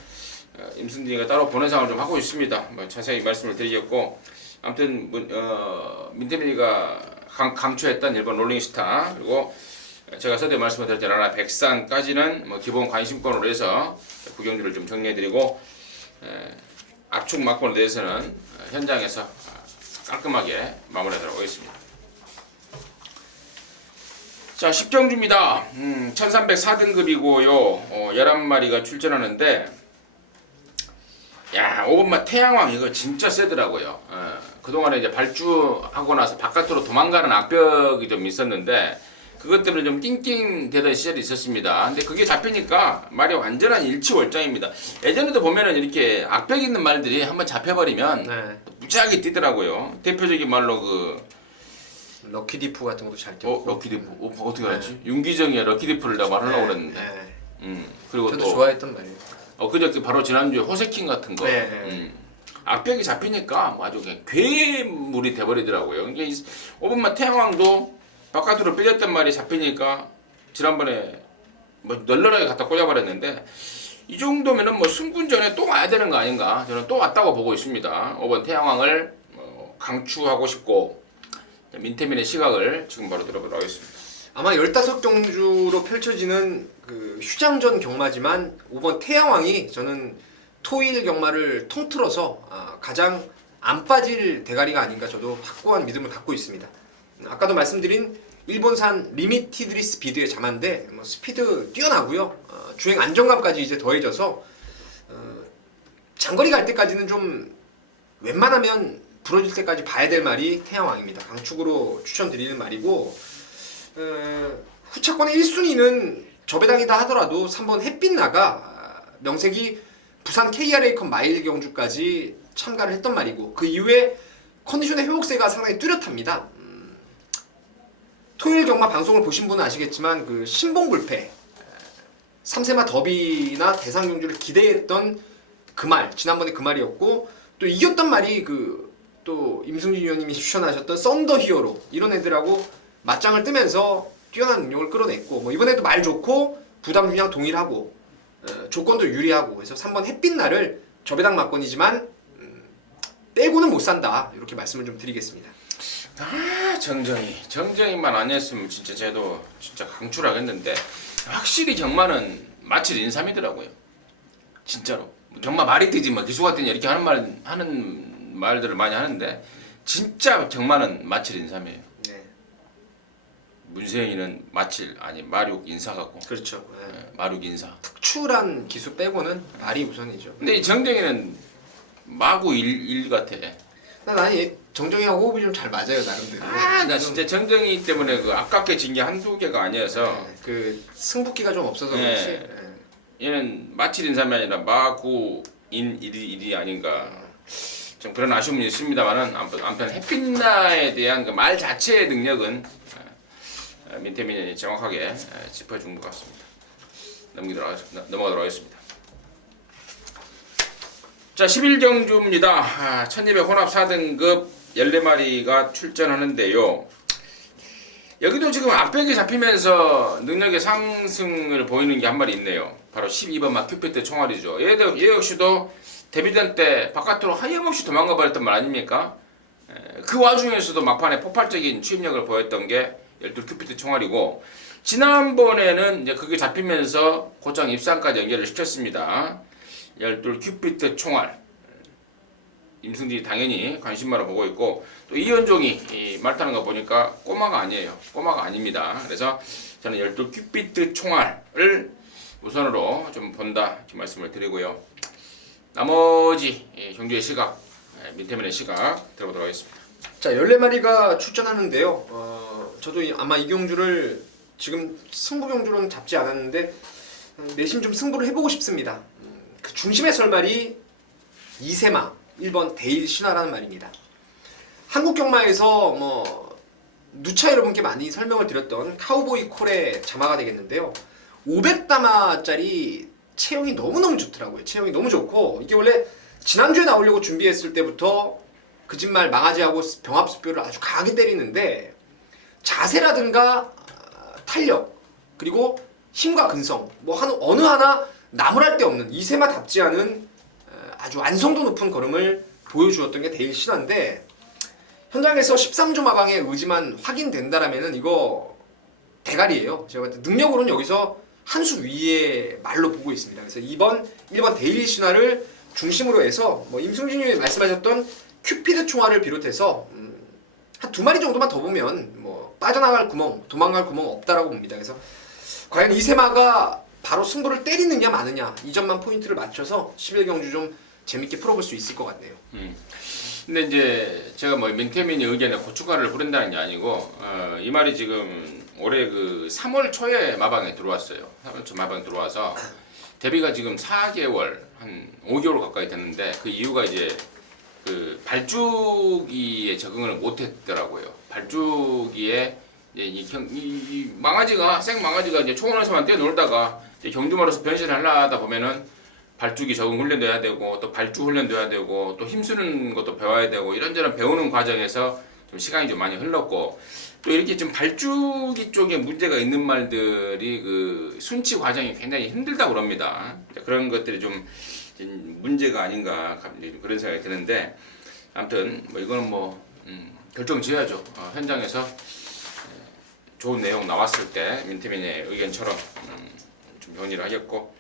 임승진이가 따로 본회상을 좀 하고 있습니다. 뭐 자세히 말씀을 드리겠고 아무튼 민태민이가 강추했던 1번 롤링스타 그리고 제가 서두에 말씀을 드렸던 하나 백산까지는 뭐 기본 관심권으로 해서 구경주를 좀 정리해드리고 압축 막권에 대해서는 현장에서 깔끔하게 마무리하도록 하겠습니다. 자, 10정주입니다. 1304등급이고요. 11마리가 출전하는데 야, 5번마 태양왕 이거 진짜 세더라고요. 그동안에 이제 발주하고 나서 바깥으로 도망가는 악벽이 좀 있었는데 그것 때문에 좀 띵띵대던 시절이 있었습니다. 근데 그게 잡히니까 말이 완전한 일치월장입니다. 예전에도 보면은 이렇게 악벽 있는 말들이 한번 잡혀버리면 무지하게 뛰더라고요. 대표적인 말로 그 럭키디프 같은 것도 잘 뛰고. 럭키디프 어떻게 알았지? 윤기정의 럭키디프를 내가 말하려고 그랬는데. 그리고 저도 또 좋아했던 말이에요. 그저께 바로 지난주에 호세킹 같은 거. 악벽이 잡히니까 아주 그냥 괴물이 돼버리더라고요. 이게 5번마 태양왕도 바깥으로 삐졌던 말이 잡히니까 지난번에 뭐 널널하게 갖다 꽂아버렸는데 이 정도면은 뭐 승군전에 또 와야 되는 거 아닌가? 저는 또 왔다고 보고 있습니다. 5번 태양왕을 강추하고 싶고 민태민의 시각을 지금 바로 들어보도록 하겠습니다. 아마 15경주로 펼쳐지는 그 휴장전 경마지만 5번 태양왕이 저는 토일 경마를 통틀어서 가장 안 빠질 대가리가 아닌가 저도 확고한 믿음을 갖고 있습니다. 아까도 말씀드린 일본산 리미티드리 스피드의 자만데 뭐 스피드 뛰어나고요. 주행 안정감까지 이제 더해져서 장거리 갈 때까지는 좀 웬만하면 부러질 때까지 봐야 될 말이 태양왕입니다. 강축으로 추천드리는 말이고 후차권의 1순위는 저배당이다 하더라도 3번 햇빛나가 명색이 부산 KRA컵 마일 경주까지 참가를 했던 말이고 그 이후에 컨디션의 회복세가 상당히 뚜렷합니다. 토요일 경마 방송을 보신 분은 아시겠지만 그 신봉불패 3세마 더비나 대상 경주를 기대했던 그 말, 지난번에 그 말이었고 또 이겼던 말이 그 또 임승진 위원님이 추천하셨던 썬더 히어로 이런 애들하고 맞짱을 뜨면서 뛰어난 능력을 끌어냈고 뭐 이번에도 말 좋고 부담 중량 동일하고 조건도 유리하고 그래서 3번 햇빛날을 저배당 막건이지만 빼고는 못 산다 이렇게 말씀을 좀 드리겠습니다. 아 정정이만 아니었으면 진짜 쟤도 진짜 강추하겠는데 확실히 경마는 마칠 인삼이더라고요. 진짜로 경마 말이 뜨지 뭐 기수가 뜨냐 이렇게 하는 말들을 많이 하는데 진짜 경마는 마칠 인삼이에요. 네. 문세인은 마칠 아니 마륙 인사 같고 그렇죠. 네, 마륙 인사. 특출한 기수 빼고는 말이 우선이죠. 근데 이 정정이는 마구 일 같아. 나는 정정이하고 호흡이 좀 잘 맞아요 나름대로. 나 진짜 정정이 때문에 그 아깝게 진 게 한두 개가 아니어서 그 승부기가 좀 없어서 네. 그렇지. 얘는 마칠 인삼이 아니라 마구 일이 아닌가 좀 그런 아쉬움이 있습니다만은 한편 햇빛나에 대한 그 말 자체의 능력은 민태민이 정확하게 짚어준 것 같습니다. 넘어가도록 하겠습니다. 자 11경주입니다. 1200 혼합 4등급 14마리가 출전하는데요. 여기도 지금 앞벽이 잡히면서 능력의 상승을 보이는 게 한 마리 있네요. 바로 12번 막 큐피트 총알이죠. 얘 역시도 데뷔전 때 바깥으로 하염없이 도망가 버렸던 말 아닙니까? 그 와중에서도 막판에 폭발적인 추임력을 보였던 게 12 큐피트 총알이고 지난번에는 이제 그게 잡히면서 곧장 입상까지 연결을 시켰습니다. 12 큐피트 총알 임승진이 당연히 관심만을 보고 있고 또 이현종이 말 타는 거 보니까 꼬마가 아니에요. 꼬마가 아닙니다. 그래서 저는 12 큐피트 총알을 우선으로 좀 본다 이렇게 말씀을 드리고요. 나머지 경주의 시각, 민태민의 시각 들어보도록 하겠습니다. 자 14마리가 출전하는데요. 저도 아마 이 경주를 지금 승부 경주로는 잡지 않았는데 내심 좀 승부를 해보고 싶습니다. 그 중심에 설 말이 이세마 1번 데일 신화라는 말입니다. 한국 경마에서 뭐 누차 여러분께 많이 설명을 드렸던 카우보이 콜의 자마가 되겠는데요. 500담아짜리 체형이 너무너무 좋더라고요. 체형이 너무 좋고 이게 원래 지난주에 나오려고 준비했을 때부터 그 집 말 망아지하고 병합수표를 아주 강하게 때리는데 자세라든가 탄력 그리고 힘과 근성 뭐 어느 하나 나무랄 데 없는 이세마답지 않은 아주 완성도 높은 걸음을 보여주었던 게 데일 신화인데 현장에서 13조 마방의 의지만 확인된다라면은 이거 대가리예요. 제가 봤을 때 능력으로는 여기서 한 수 위의 말로 보고 있습니다. 그래서 1번 데일 신화를 중심으로 해서 뭐 임승진이 말씀하셨던 큐피드 총알을 비롯해서 한 2마리 정도만 더 보면 뭐 빠져나갈 구멍, 도망갈 구멍 없다라고 봅니다. 그래서 과연 이세마가 바로 승부를 때리느냐 마느냐 이 점만 포인트를 맞춰서 11경주 좀 재밌게 풀어볼 수 있을 것 같네요. 근데 이제 제가 뭐 민태민이 의견에 고춧가루를 뿌린다는 게 아니고 이 말이 지금 올해 그 3월 초에 마방에 들어왔어요. 3월 초 마방에 들어와서 데뷔가 지금 4개월 한 5개월 가까이 됐는데 그 이유가 이제 그 발주기에 적응을 못했더라고요. 발주기에 이 망아지가 생 망아지가 이제 초원에서만 뛰어놀다가 경주마로서 변신하려다 보면은 발주기 적응 훈련도 해야 되고 또 발주 훈련도 해야 되고 또 힘쓰는 것도 배워야 되고 이런저런 배우는 과정에서 좀 시간이 좀 많이 흘렀고 또 이렇게 좀 발주기 쪽에 문제가 있는 말들이 그 순치 과정이 굉장히 힘들다고 그럽니다. 그런 것들이 좀 문제가 아닌가 그런 생각이 드는데 아무튼 뭐 이거는 뭐 결정 지어야죠. 현장에서 좋은 내용 나왔을 때 민태민의 의견처럼 좀 정리를 하겠고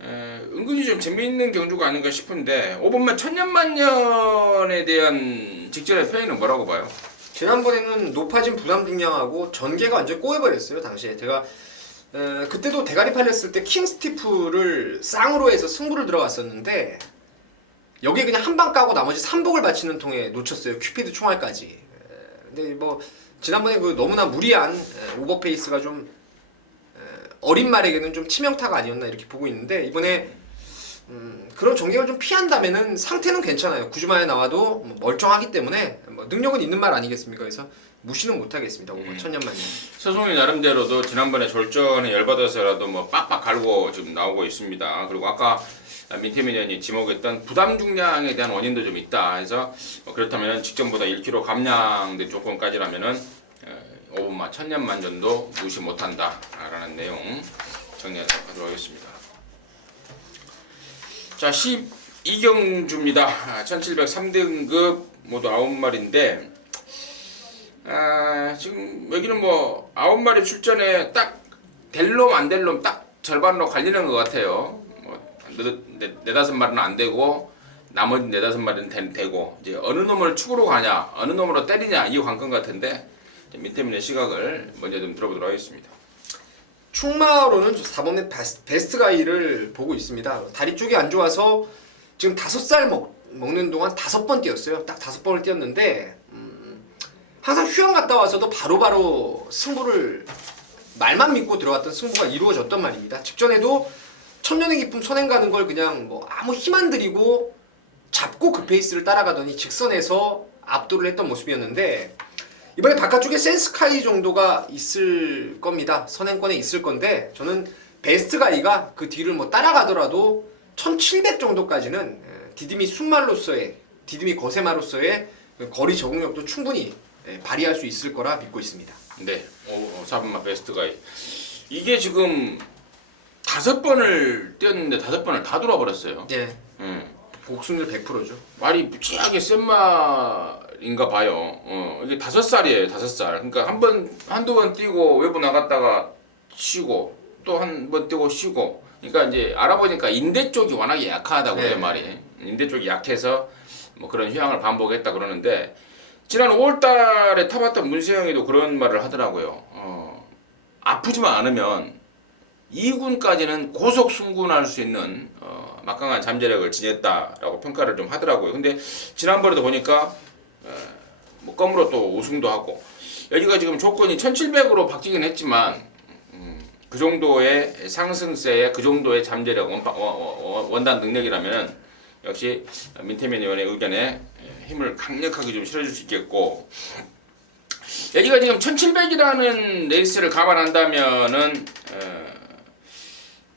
은근히 좀 재미있는 경주가 아닌가 싶은데 5번만 천년만년에 대한 직전의 표현은 뭐라고 봐요? 지난번에는 높아진 부담 중량하고 전개가 완전 꼬여버렸어요. 당시에 제가 그때도 대가리 팔렸을 때 킹스티프를 쌍으로 해서 승부를 들어갔었는데 여기에 그냥 한 방 까고 나머지 3복을 바치는 통에 놓쳤어요. 큐피드 총알까지. 근데 뭐 지난번에 그 너무나 무리한 오버페이스가 좀 어린 말에게는 좀 치명타가 아니었나 이렇게 보고 있는데 이번에 그런 전개를 좀 피한다면은 상태는 괜찮아요. 9주 만에 나와도 뭐 멀쩡하기 때문에 뭐 능력은 있는 말 아니겠습니까? 그래서 무시는 못하겠습니다. 오버 천년만년. 서송이 나름대로도 지난번에 졸전에 열받아서라도 뭐 빡빡 갈고 지금 나오고 있습니다. 그리고 아까 민태민 의원이 지목했던 부담 중량에 대한 원인도 좀 있다. 해서 그렇다면 직전보다 1kg 감량된 조건까지라면은 5분만 천년만전도 무시 못한다라는 내용 정리하도록 하겠습니다. 자, 12경주입니다. 1703등급 모두 9마리인데 지금 여기는 뭐 9마리 출전에 딱 델롬 안 델롬 딱 절반으로 갈리는 것 같아요. 뭐 네다섯 마리는 안 되고 나머지 네다섯 마리는 되고 이제 어느 놈을 축으로 가냐 어느 놈으로 때리냐 이 관건 같은데 민태민의 시각을 먼저 좀 들어보도록 하겠습니다. 충마로는 4번의 베스트 가이를 보고 있습니다. 다리 쪽이 안 좋아서 지금 5살 먹는 동안 5번 뛰었어요. 딱 5번을 뛰었는데 항상 휴양 갔다 와서도 바로바로 승부를 말만 믿고 들어갔던 승부가 이루어졌단 말입니다. 직전에도 천년의 기쁨 선행 가는 걸 그냥 뭐 아무 힘 안 들이고 잡고 그 페이스를 따라가더니 직선에서 압도를 했던 모습이었는데 이번에 바깥쪽에 센스카이 정도가 있을 겁니다. 선행권에 있을 건데 저는 베스트 가이가 그 뒤를 뭐 따라가더라도 1700 정도까지는 디디미 순말로서의 디디미 거세마로서의 거리 적응력도 충분히 발휘할 수 있을 거라 믿고 있습니다. 네, 4분마 베스트 가이. 이게 지금 5번을 뛰었는데 5번을 다 돌아버렸어요. 예. 복승률 100%죠. 말이 무지하게 센 말인가 봐요. 이게 5살이에요, 5살. 그러니까 한두 번 뛰고 외부 나갔다가 쉬고 또 한 번 뛰고 쉬고. 그러니까 이제 알아보니까 인대 쪽이 워낙에 약하다고 해요, 말이. 인대 쪽이 약해서 뭐 그런 휴양을 반복했다 그러는데 지난 5월달에 타봤던 문세영이도 그런 말을 하더라고요. 아프지만 않으면 2군까지는 고속 승군할 수 있는 막강한 잠재력을 지녔다라고 평가를 좀 하더라고요. 근데 지난번에도 보니까 뭐 껌으로 또 우승도 하고 여기가 지금 조건이 1700으로 바뀌긴 했지만 그 정도의 상승세에 그 정도의 잠재력 원단 능력이라면 역시 민태민 의원의 의견에 힘을 강력하게 좀 실어줄 수 있겠고 여기가 지금 1700이라는 레이스를 감안한다면은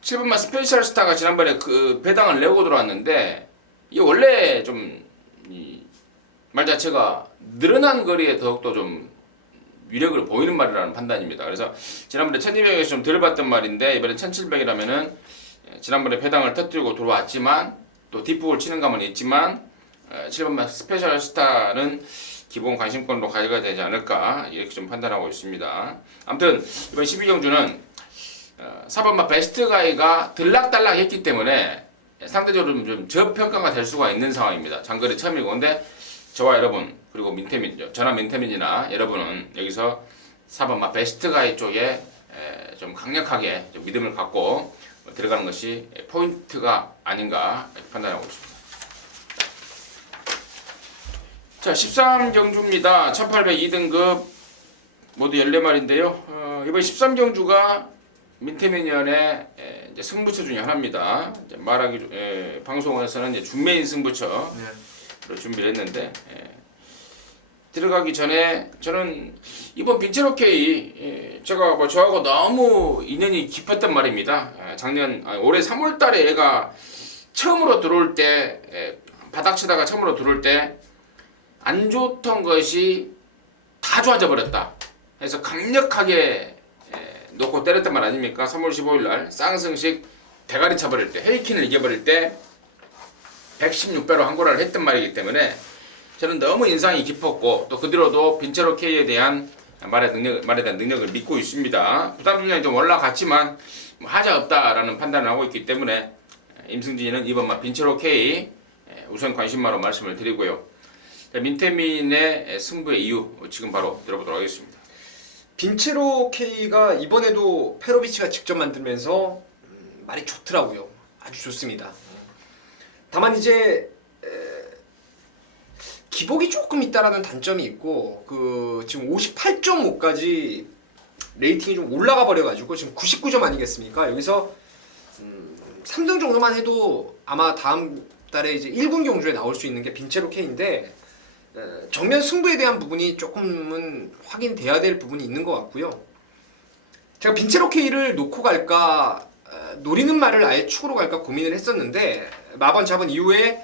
7번마 스페셜 스타가 지난번에 그 배당을 내고 들어왔는데 이게 원래 좀 말 자체가 늘어난 거리에 더욱더 좀 위력을 보이는 말이라는 판단입니다. 그래서 지난번에 1200에서 좀 덜 봤던 말인데 이번에 1700이라면은 지난번에 배당을 터뜨리고 들어왔지만 또 뒷북을 치는 감은 있지만 7번마 스페셜 스타는 기본 관심권으로 가져가야 되지 않을까 이렇게 좀 판단하고 있습니다. 아무튼 이번 12경주는 4번마 베스트 가이가 들락달락 했기 때문에 상대적으로 좀 저평가가 될 수가 있는 상황입니다. 장거리 처음이고 근데 저와 여러분 그리고 저나 민태민이나 여러분은 여기서 4번마 베스트 가이 쪽에 좀 강력하게 좀 믿음을 갖고 들어가는 것이 포인트가 아닌가 이렇게 판단하고 있습니다. 자, 13경주입니다. 1802등급 모두 14마리인데요. 이번 13경주가 민태민 의원의 이제 승부처 중에 하나입니다. 이제 방송에서는 이제 준메인 승부처로 준비를 했는데 들어가기 전에 저는 이번 빈체로 K 제가 뭐 저하고 너무 인연이 깊었단 말입니다. 올해 3월달에 얘가 처음으로 들어올 때 바닥치다가 처음으로 들어올 때 안 좋던 것이 다 좋아져 버렸다. 해서 강력하게 놓고 때렸단 말 아닙니까? 3월 15일날 쌍승식 대가리 차버릴 때 헤이킨을 이겨버릴 때 116배로 항고라를 했던 말이기 때문에 저는 너무 인상이 깊었고 또 그 뒤로도 빈체로 K에 대한 말에 대한 능력을 믿고 있습니다. 부담 중량이 좀 올라갔지만 하자 없다라는 판단을 하고 있기 때문에 임승진이는 이번 빈체로 K 우선 관심마로 말씀을 드리고요. 민태민의 승부의 이유 지금 바로 들어보도록 하겠습니다. 빈체로 K가 이번에도 페로비치가 직접 만들면서 말이 좋더라고요. 아주 좋습니다. 다만 이제 기복이 조금 있다라는 단점이 있고 그 지금 58.5까지 레이팅이 좀 올라가 버려가지고 지금 99점 아니겠습니까? 여기서 3등 정도만 해도 아마 다음 달에 이제 1군 경주에 나올 수 있는 게 빈체로 K인데 정면 승부에 대한 부분이 조금은 확인돼야 될 부분이 있는 것 같고요. 제가 빈체로 K를 놓고 갈까 노리는 말을 아예 축으로 갈까 고민을 했었는데 마번 잡은 이후에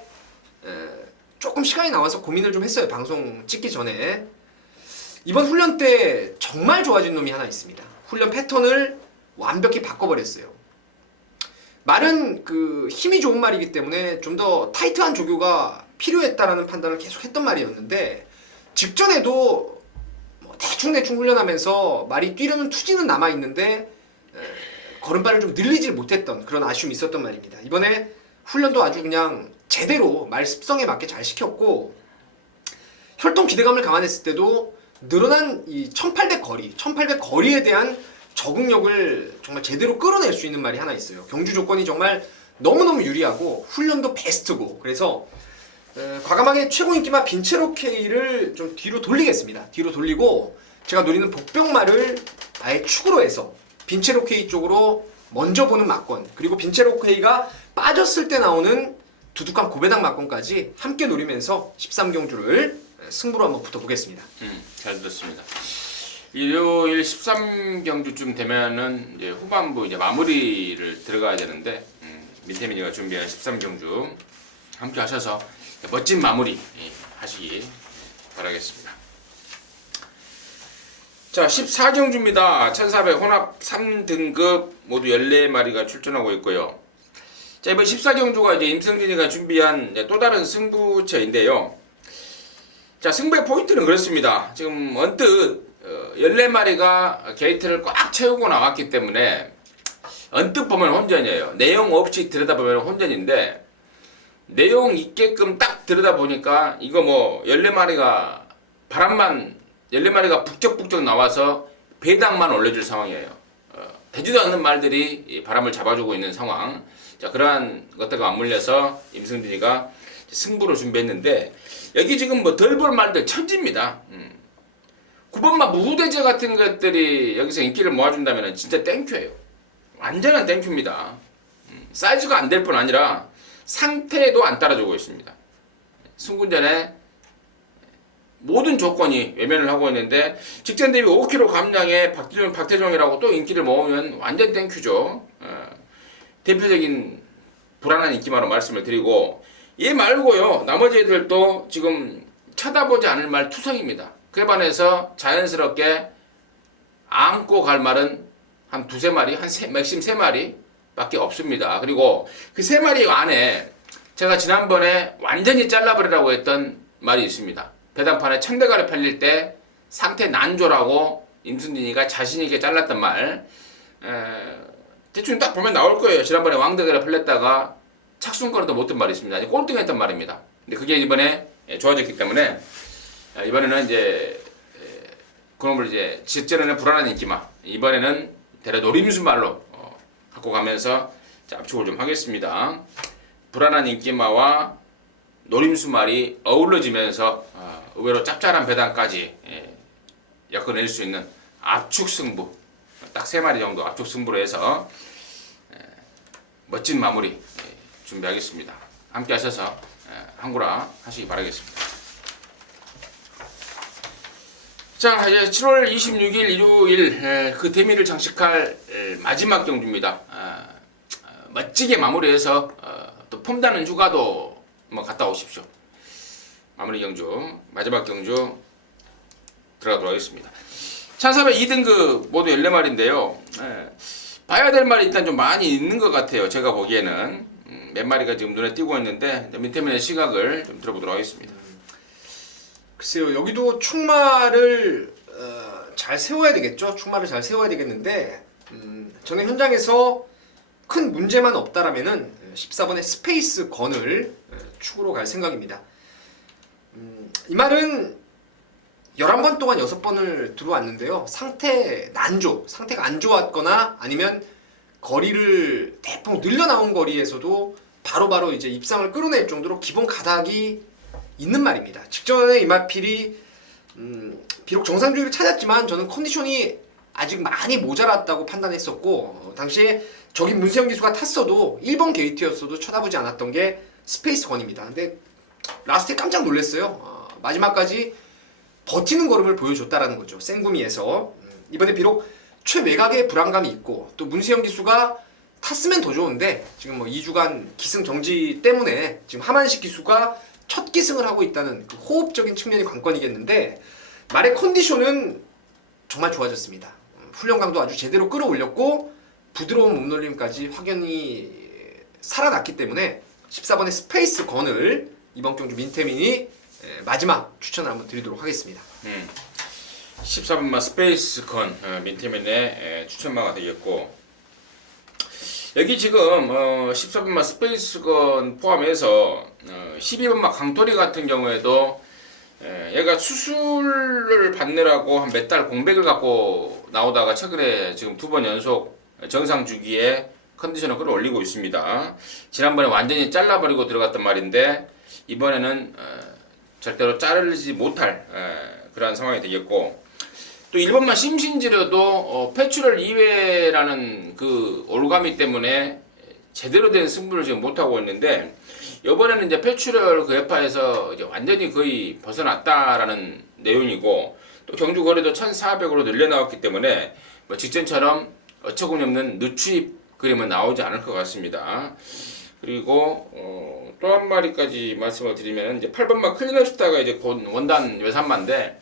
조금 시간이 나와서 고민을 좀 했어요. 방송 찍기 전에. 이번 훈련 때 정말 좋아진 놈이 하나 있습니다. 훈련 패턴을 완벽히 바꿔버렸어요. 말은 그 힘이 좋은 말이기 때문에 좀 더 타이트한 조교가 필요했다라는 판단을 계속 했던 말이었는데 직전에도 뭐 대충 훈련하면서 말이 뛰려는 투지는 남아있는데 걸음발을 좀 늘리질 못했던 그런 아쉬움이 있었던 말입니다. 이번에 훈련도 아주 그냥 제대로 말 습성에 맞게 잘 시켰고 혈통 기대감을 감안했을 때도 늘어난 이 1800 거리에 대한 적응력을 정말 제대로 끌어낼 수 있는 말이 하나 있어요. 경주 조건이 정말 너무너무 유리하고 훈련도 베스트고 그래서 과감하게 최고 인기마 빈체로 K를 좀 뒤로 돌리겠습니다. 뒤로 돌리고 제가 노리는 복병말을 아예 축으로 해서 빈체로 K 쪽으로 먼저 보는 막권 그리고 빈체로 K가 빠졌을 때 나오는 두둑한 고배당 막권까지 함께 노리면서 13경주를 승부로 한번 붙어보겠습니다. 잘 들었습니다. 일요일 13경주쯤 되면은 이제 후반부 이제 마무리를 들어가야 되는데 민태민이가 준비한 13경주 함께 하셔서 멋진 마무리 하시기 바라겠습니다. 자, 14경주입니다. 1400 혼합 3등급 모두 14마리가 출전하고 있고요. 자, 이번 14경주가 이제 임승진이가 준비한 또 다른 승부처인데요. 자, 승부의 포인트는 그렇습니다. 지금 언뜻 14마리가 게이트를 꽉 채우고 나왔기 때문에 언뜻 보면 혼전이에요. 내용 없이 들여다보면 혼전인데 내용 있게끔 딱 들여다보니까 이거 뭐 14마리가 바람만 14마리가 북적북적 나와서 배당만 올려줄 상황이에요. 되지도 않는 말들이 바람을 잡아주고 있는 상황. 자, 그러한 것들과 맞물려서 임승진이가 승부를 준비했는데 여기 지금 뭐 덜 볼 말들 천지입니다. 9번마 무대제 같은 것들이 여기서 인기를 모아준다면 진짜 땡큐예요. 완전한 땡큐입니다. 사이즈가 안 될 뿐 아니라 상태도 안 따라주고 있습니다. 승군전에 모든 조건이 외면을 하고 있는데 직전 대비 5kg 감량에 박태종이라고 또 인기를 모으면 완전 땡큐죠. 대표적인 불안한 인기만으로 말씀을 드리고 얘 말고요 나머지 애들도 지금 쳐다보지 않을 말 투성입니다. 그에 반해서 자연스럽게 안고 갈 말은 한 두세 마리, 맥심 세 마리 밖에 없습니다. 그리고 그 세 마리 안에 제가 지난번에 완전히 잘라버리라고 했던 말이 있습니다. 배당판에 1000대가리 팔릴 때 상태 난조라고 임순진이가 자신있게 잘랐던 말. 대충 딱 보면 나올 거예요. 지난번에 왕대가리 팔렸다가 착순거리도 못된 말이 있습니다. 아니 꼴등했던 말입니다. 근데 그게 이번에 좋아졌기 때문에 이번에는 이제 그놈을 이제 직전에는 불안한 인기마, 이번에는 대략 노림수 말로 갖고 가면서 압축을 좀 하겠습니다. 불안한 인기마와 노림수 말이 어우러지면서 의외로 짭짤한 배당까지 엮어낼 수 있는 압축 승부, 딱 3마리 정도 압축 승부로 해서 멋진 마무리 준비하겠습니다. 함께 하셔서 한구라 하시기 바라겠습니다. 자, 이제 7월 26일 일요일 그 대미를 장식할 마지막 경주입니다. 멋지게 마무리해서 또 폼다는 휴가도 한번 갔다 오십시오. 마무리 경주, 마지막 경주 들어가도록 하겠습니다. 1400 2등급 모두 14마리인데요. 봐야 될 말이 일단 좀 많이 있는 것 같아요. 제가 보기에는 몇 마리가 지금 눈에 띄고 있는데 민태민의 시각을 좀 들어보도록 하겠습니다. 글쎄요, 여기도 축마를 잘 세워야 되겠죠. 축마를 잘 세워야 되겠는데 저는 현장에서 큰 문제만 없다라면은 14번의 스페이스 건을 축으로 갈 생각입니다. 이 말은 11번 동안 6번을 들어왔는데요. 상태가 안 좋았거나 아니면 거리를 대폭 늘려 나온 거리에서도 바로바로 이제 입상을 끌어낼 정도로 기본 가닥이 있는 말입니다. 직전에 이마필이 비록 정상 주기를 찾았지만 저는 컨디션이 아직 많이 모자랐다고 판단했었고 당시에 저기 문세영 기수가 탔어도 1번 게이트였어도 쳐다보지 않았던 게 스페이스 건입니다. 근데 라스트에 깜짝 놀랐어요. 마지막까지 버티는 걸음을 보여줬다라는 거죠. 생구미에서. 이번에 비록 최외곽에 불안감이 있고 또 문세영 기수가 탔으면 더 좋은데 지금 뭐 2주간 기승 정지 때문에 지금 하만식 기수가 첫 기승을 하고 있다는 그 호흡적인 측면이 관건이겠는데 말의 컨디션은 정말 좋아졌습니다. 훈련강도 아주 제대로 끌어올렸고 부드러운 몸놀림까지 확연히 살아났기 때문에 14번의 스페이스 건을 이번 경주 민태민이 마지막 추천을 한번 드리도록 하겠습니다. 14번마 스페이스 건 민태민의 추천마가 되겠고 여기 지금 14번마 스페이스 건 포함해서 12번마 강토리 같은 경우에도 얘가 수술을 받느라고 한 몇 달 공백을 갖고 나오다가 최근에 지금 2번 연속 정상 주기에 컨디션을 끌어올리고 있습니다. 지난번에 완전히 잘라버리고 들어갔단 말인데 이번에는 절대로 자르지 못할 그러한 상황이 되겠고 또 1번만 심신지려도 패출혈 이외라는 그 올가미 때문에 제대로 된 승부를 지금 못하고 있는데 이번에는 이제 패출혈 그 여파에서 이제 완전히 거의 벗어났다라는 내용이고 또 경주 거리도 1,400으로 늘려나왔기 때문에 뭐 직전처럼 어처구니 없는 늦추입 그림은 나오지 않을 것 같습니다. 그리고 또 한 마리까지 말씀을 드리면 이제 8번마 클리너스타가 이제 곧 원단 외산마인데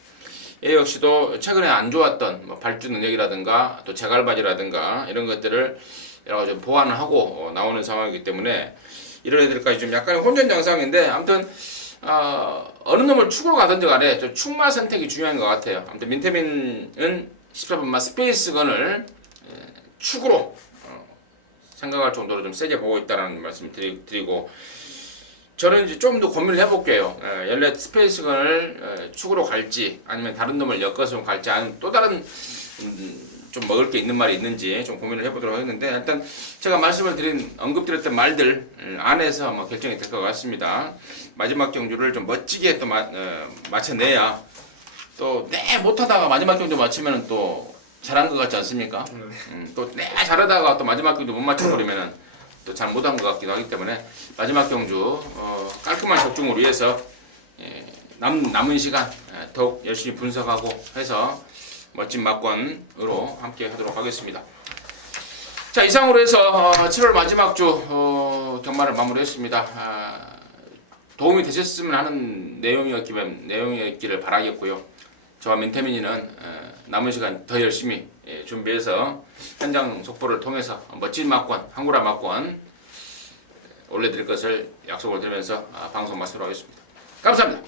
얘 역시도 최근에 안 좋았던 뭐 발주 능력이라든가 또 재갈바지라든가 이런 것들을 여러 가지 좀 보완을 하고 나오는 상황이기 때문에 이런 애들까지 좀 약간의 혼전 양상인데 아무튼 어느 놈을 축으로 가든지 간에 좀 축마 선택이 중요한 것 같아요. 아무튼 민태민은 14번마 스페이스건을 축으로 생각할 정도로 좀 세게 보고 있다는 말씀을 드리고 저는 이제 좀 더 고민을 해볼게요. 연례 스페이스건을 축으로 갈지 아니면 다른 놈을 엮어서 갈지 아니면 또 다른 좀 먹을 게 있는 말이 있는지 좀 고민을 해보도록 하겠는데 일단 제가 말씀을 드린 언급드렸던 말들 안에서 뭐 결정이 될 것 같습니다. 마지막 경주를 좀 멋지게 또 맞춰내야 또 못하다가 마지막 경주 맞추면 또 잘한 것 같지 않습니까? 또 잘하다가 또 마지막 경주 못 맞춰버리면은 또 잘 못한 것 같기도 하기 때문에 마지막 경주 깔끔한 적중을 위해서 남은 시간 더욱 열심히 분석하고 해서 멋진 막권으로 함께 하도록 하겠습니다. 자 이상으로 해서 7월 마지막 주 경마를 마무리했습니다. 도움이 되셨으면 하는 내용이었기를 바라겠고요. 저와 민태민이는 남은 시간 더 열심히 준비해서 현장 속보를 통해서 멋진 막권, 한구라 막권 올려드릴 것을 약속을 드리면서 방송 마치도록 하겠습니다. 감사합니다.